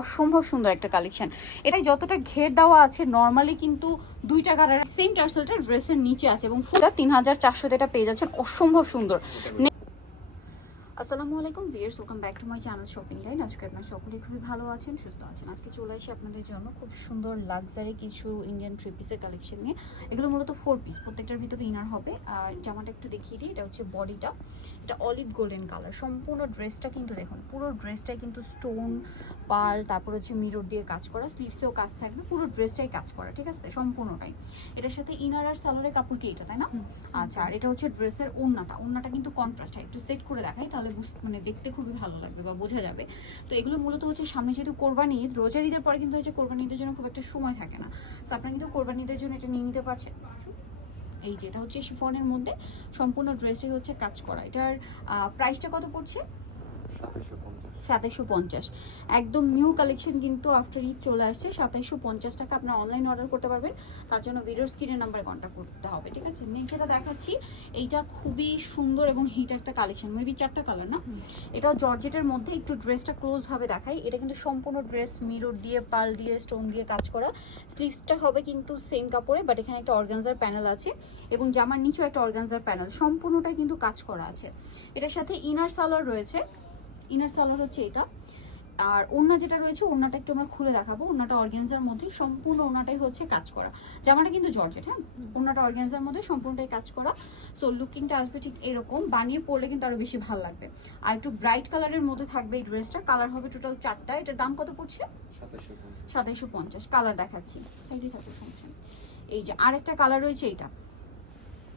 অসম্ভব সুন্দর একটা কালেকশন এটাই যতটা ঘের দেওয়া আছে নর্মালি কিন্তু দুইটা কালার সেম টার্সেলটা ড্রেসের নিচে আছে এবং ফুলটা তিন হাজার চারশোতে এটা পেয়ে যাচ্ছেন, অসম্ভব সুন্দর। আসসালামু আলাইকুম viewers welcome back to my channel shopping guide আজকে আপনারা সকলেই খুবই ভালো আছেন, সুস্থ আছেন। আজকে চলে আসি আপনাদের জন্য খুব সুন্দর লাক্সারি কিছু ইন্ডিয়ান থ্রি পিসের কালেকশন নিয়ে। এগুলো মূলত ফোর পিস প্রত্যেকটার ভিতরে ইনার হবে। আর জামাটা একটু দেখিয়ে দিই, এটা হচ্ছে বডিটা এটা অলিভ গোল্ডেন কালার সম্পূর্ণ ড্রেসটা কিন্তু দেখুন, পুরো ড্রেসটাই কিন্তু স্টোন পাল তারপর হচ্ছে মিরর দিয়ে কাজ করা স্লিভসেও কাজ থাকবে পুরো ড্রেসটাই কাজ করা ঠিক আছে? সম্পূর্ণটাই। এটার সাথে ইনার আর সালোয়ারের কাপড় কি এটা তাই না? আচ্ছা আর এটা হচ্ছে ড্রেসের ওড়নাটা। ওড়নাটা কিন্তু কন্ট্রাস্ট হয় একটু সেট করে দেখাই তাহলে বুঝ- মানে দেখতে খুবই ভালো লাগবে বা বোঝা যাবে। তো এগুলো মূলত হচ্ছে সামনে যেহেতু কোরবানি ঈদ রোজার ঈদের পরে কিন্তু হচ্ছে কোরবানি ঈদের জন্য খুব একটা সময় থাকে না। তো আপনারা কিন্তু কোরবানি ঈদের জন্য এটা নিয়ে নিতে পারছেন। এই যে এটা হচ্ছে শিফনের মধ্যে সম্পূর্ণ ড্রেসটাই হচ্ছে কাজ করা। এটার প্রাইসটা কত পড়ছে? সাতাইশশো পঞ্চাশ। একদম নিউ কালেকশন কিন্তু আফটার ঈদ চলে আসছে সাতাইশশো পঞ্চাশ টাকা আপনার অনলাইন অর্ডার করতে পারবেন। তার জন্য ভিডিওর স্ক্রিনের নাম্বারে কন্ট্যাক্ট করতে হবে, ঠিক আছে? নেক্সট যেটা দেখাচ্ছি, এইটা খুবই সুন্দর এবং হিট একটা কালেকশন মেবি চারটা কালার না? এটা জর্জেটের মধ্যে একটু ড্রেসটা ক্লোজভাবে দেখাই। এটা কিন্তু সম্পূর্ণ ড্রেস মিরর দিয়ে পাল দিয়ে স্টোন দিয়ে কাজ করা। স্লিভসটা হবে কিন্তু সেম কাপড়ে বাট এখানে একটা অর্গানজার প্যানেল আছে এবং জামার নিচেও একটা অর্গানজার প্যানেল সম্পূর্ণটাই কিন্তু কাজ করা আছে। এটার সাথে ইনার সালোয়ার রয়েছে। ইনার সালোয়ার হচ্ছে এটা। আর ওড়না যেটা রয়েছে ওড়নাটা একটু আমরা খুলে দেখাবো। ওড়নাটা অর্গ্যানজার মধ্যে সম্পূর্ণ ওড়নাটাই হচ্ছে কাজ করা। জামাটা কিন্তু জর্জেট হ্যাঁ? ওড়নাটা অর্গ্যানজার মধ্যে সম্পূর্ণটাই কাজ করা। সো লুকিংটা আসবে ঠিক এরকম। বানিয়ে পরলে কিন্তু আরও বেশি ভালো লাগবে। আর একটু ব্রাইট কালারের মধ্যে থাকবে এই ড্রেসটা কালার হবে টোটাল চারটা। এটার দাম কত পড়ছে? সাতাইশো পঞ্চাশ। কালার দেখাচ্ছি। সাইডে থাকবে সমস্যা এই যে আরেকটা কালার রয়েছে এইটা।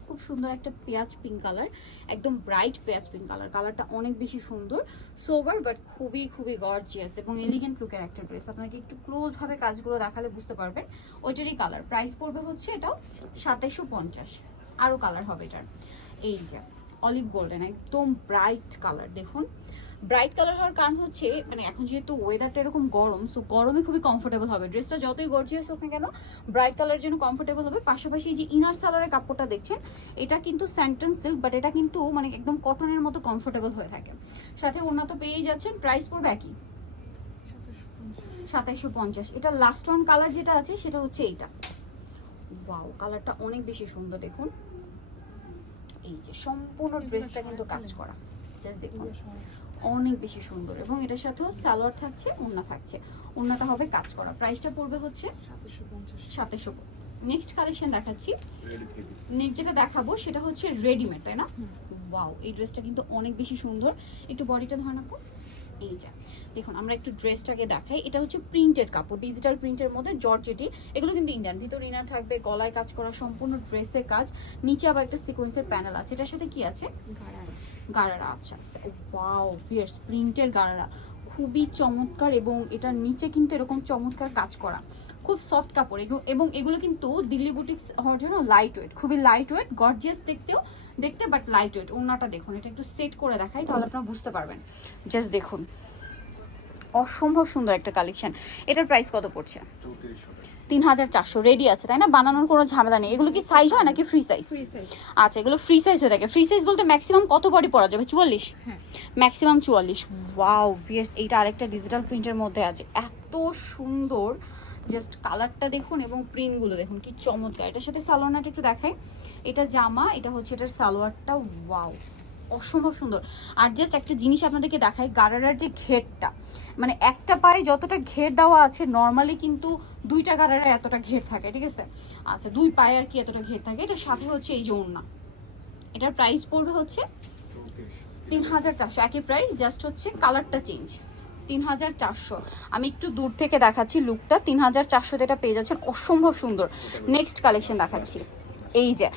খুব সুন্দর একটা পেঁয়াজ পিঙ্ক কালার একদম ব্রাইট পেঁয়াজ পিঙ্ক কালার কালারটা অনেক বেশি সুন্দর সোবার বাট খুবই খুবই গর্জিয়াস এবং এলিগেন্ট লুকের একটা ড্রেস আপনাকে একটু ক্লোজভাবে কাজগুলো দেখালে বুঝতে পারবেন। ওইটারই কালার প্রাইস পড়বে হচ্ছে এটাও সাতাইশো পঞ্চাশ। আরও কালার হবে এটার। এই যে অলিভ গোল্ডেন একদম ব্রাইট কালার দেখুন ব্রাইট কালার হওয়ার কারণ হচ্ছে মানে এখন যেহেতু ওয়েদারটা এরকম গরম সো গরমে খুবই কমফোর্টেবল হবে। ড্রেসটা যতই গর্জিয়াস হোক না কেন ব্রাইট কালারের জন্য কমফোর্টেবল হবে। পাশাপাশি যে ইনার সালোয়ারের কাপড়টা দেখছেন এটা কিন্তু স্যান্টন সিল্ক বাট এটা কিন্তু মানে একদম কটনের মতো কমফোর্টেবল হয়ে থাকে। সাথে ওনা তো পেয়েই যাচ্ছেন প্রাইস পড়বে একই। সাতাইশো পঞ্চাশ। এটা লাস্ট ওয়ান কালার যেটা আছে সেটা হচ্ছে এইটা। ওয়াও কালারটা অনেক বেশি সুন্দর দেখুন। এই যে সম্পূর্ণ ড্রেসটা কিন্তু কাজ করা। জাস্ট দেখুন। অনেক বেশি সুন্দর এবং এটার সাথেও সালোয়ার থাকছে ওড়না থাকছে। ওড়নাটা হবে কাজ করা। প্রাইসটা পড়বে হচ্ছে সাতাশশো নেক্সট কালেকশন দেখাচ্ছি। নেক্সট যেটা দেখাবো সেটা হচ্ছে রেডিমেড তাই না? ওয়াও এই ড্রেসটা কিন্তু অনেক বেশি সুন্দর। একটু বডিটা ধরে নাকো এই যা। দেখুন আমরা একটু ড্রেসটাকে দেখাই। এটা হচ্ছে প্রিন্টেড কাপড় ডিজিটাল প্রিন্টের মধ্যে জর্জেটি। এগুলো কিন্তু ইন্ডিয়ান ভিতর ইনার থাকবে গলায় কাজ করা সম্পূর্ণ ড্রেসের কাজ। নিচে আবার একটা সিকোয়েন্সের প্যানেল আছে। এটার সাথে কি আছে? গারারা আচ্ছা ওয়াও ফিয়ার্স প্রিন্টের গারারা। খুবই চমৎকার এবং এটার নিচে কিন্তু এরকম চমৎকার কাজ করা। খুব সফট কাপড় এবং এগুলো কিন্তু দিল্লি বুটিক্স হওয়ার জন্য লাইট ওয়েট খুবই লাইট ওয়েট গর্জিয়াস দেখতেও দেখতে বাট লাইট ওয়েট ওনাটা দেখুন, এটা একটু সেট করে দেখাই, তাহলে আপনারা বুঝতে পারবেন। জাস্ট দেখুন। অসম্ভব সুন্দর একটা কালেকশন এটার প্রাইস কত পড়ছে? তিন হাজার চারশো রেডি আছে তাই না? বানানোর কোনো ঝামেলা নেই। এগুলো কি সাইজ হয় নাকি ফ্রি সাইজ ফ্রি আচ্ছা এগুলো ফ্রি সাইজ হয়ে থাকে। ফ্রি সাইজ বলতে ম্যাক্সিমাম কত বডি পরা যাবে? চুয়াল্লিশ? হ্যাঁ। ম্যাক্সিমাম চুয়াল্লিশ। ওয়াও ভিয়ার্স এইটা আরেকটা ডিজিটাল প্রিন্টের মধ্যে আছে। এত সুন্দর। জাস্ট কালারটা দেখুন এবং প্রিন্টগুলো দেখুন। কি চমৎকার। এটার সাথে সালোয়ারটা একটু দেখাই। এটা জামা এটা হচ্ছে এটার সালোয়ারটা। ওয়াও অসম্ভব সুন্দর। আর জাস্ট একটা জিনিস আপনাদেরকে দেখাই, গারারার যে ঘেরটা মানে একটা পায়ে যতটা ঘের দেওয়া আছে নর্মালি কিন্তু দুইটা গারারা এতটা ঘের থাকে, ঠিক আছে? আচ্ছা দুই পায়ে আর কি এতটা ঘের থাকে এটা সাথে হচ্ছে এই যে ওড়না। এটার প্রাইস পড়বে হচ্ছে তিন হাজার চারশো। একই প্রাইস জাস্ট হচ্ছে কালারটা চেঞ্জ তিন হাজার চারশো। আমি একটু দূর থেকে দেখাচ্ছি লুকটা তিন হাজার চারশোতে এটা পেয়ে যাচ্ছেন অসম্ভব সুন্দর। নেক্সট কালেকশন দেখাচ্ছি। এই যে,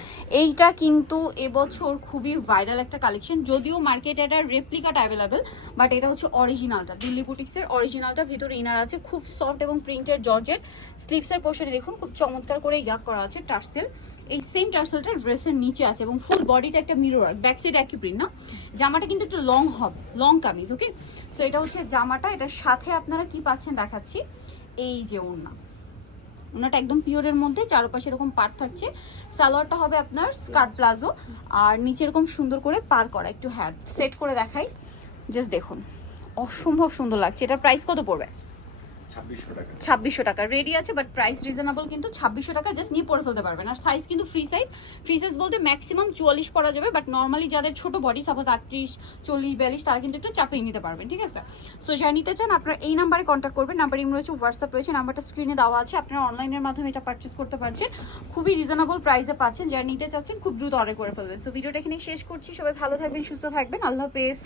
এইটা কিন্তু এবছর খুবই ভাইরাল একটা কালেকশন যদিও মার্কেটে এটা রেপ্লিকাটা অ্যাভেলেবেল বাট এটা হচ্ছে অরিজিনালটা দিল্লি বুটিক্সের অরিজিনালটা ভিতরে ইনার আছে, খুব সফট এবং প্রিন্টের জর্জের স্লিভসের পোর্শনে দেখুন, খুব চমৎকার করে ইয়াক করা আছে টার্সেল। এই সেম টার্সেলটা ড্রেসের নিচে আছে এবং ফুল বডিতে একটা মিরর ব্যাক সাইড একই প্রিন্ট না? জামাটা কিন্তু একটু লং হবে লং কামিজ ওকে সো এটা হচ্ছে জামাটা, এটার সাথে আপনারা কি পাচ্ছেন দেখাচ্ছি, এই যে ওড়না। ওনাটা একদম পিওরের মধ্যে, চারপাশে এরকম পার থাকছে। সালোয়ারটা হবে আপনার স্কার্ট প্লাজো আর নিচে এরকম সুন্দর করে পার করা, একটু হ্যাঁ সেট করে দেখাই। জাস্ট দেখুন। অসম্ভব সুন্দর লাগছে। এটার প্রাইস কত পড়বে? ছাব্বিশশো টাকা। রেডি আছে বাট প্রাইস রিজনেবল কিন্তু ছাব্বিশশো টাকা জাস্ট নিয়ে পরে ফেলতে পারবেন। আর সাইজ কিন্তু ফ্রি সাইজ ফ্রি সাইজ বলতে ম্যাক্সিমাম চুয়াল্লিশ পরা যাবে বাট নর্মালি যাদের ছোট বডি সাপোজ আটত্রিশ, চল্লিশ, বিয়াল্লিশ, তারা কিন্তু একটু চাপিয়ে নিতে পারবেন, ঠিক আছে? সো যারা নিতে চান, আপনারা এই নাম্বারে কন্ট্যাক্ট করবেন। নাম্বার ইম রয়েছে হোয়াটসঅ্যাপ রয়েছে নাম্বারটা স্ক্রিনে দেওয়া আছে। আপনারা অনলাইনের মাধ্যমে এটা পারচেস করতে পারছেন। খুবই রিজনেবল প্রাইসে পাচ্ছেন। যারা নিতে চাচ্ছেন, খুব দ্রুত অর্ডার করে ফেলবেন। সো ভিডিওটা এখানে শেষ করছি। সবাই ভালো থাকবেন, সুস্থ থাকবেন। আল্লাহ হাফেজ।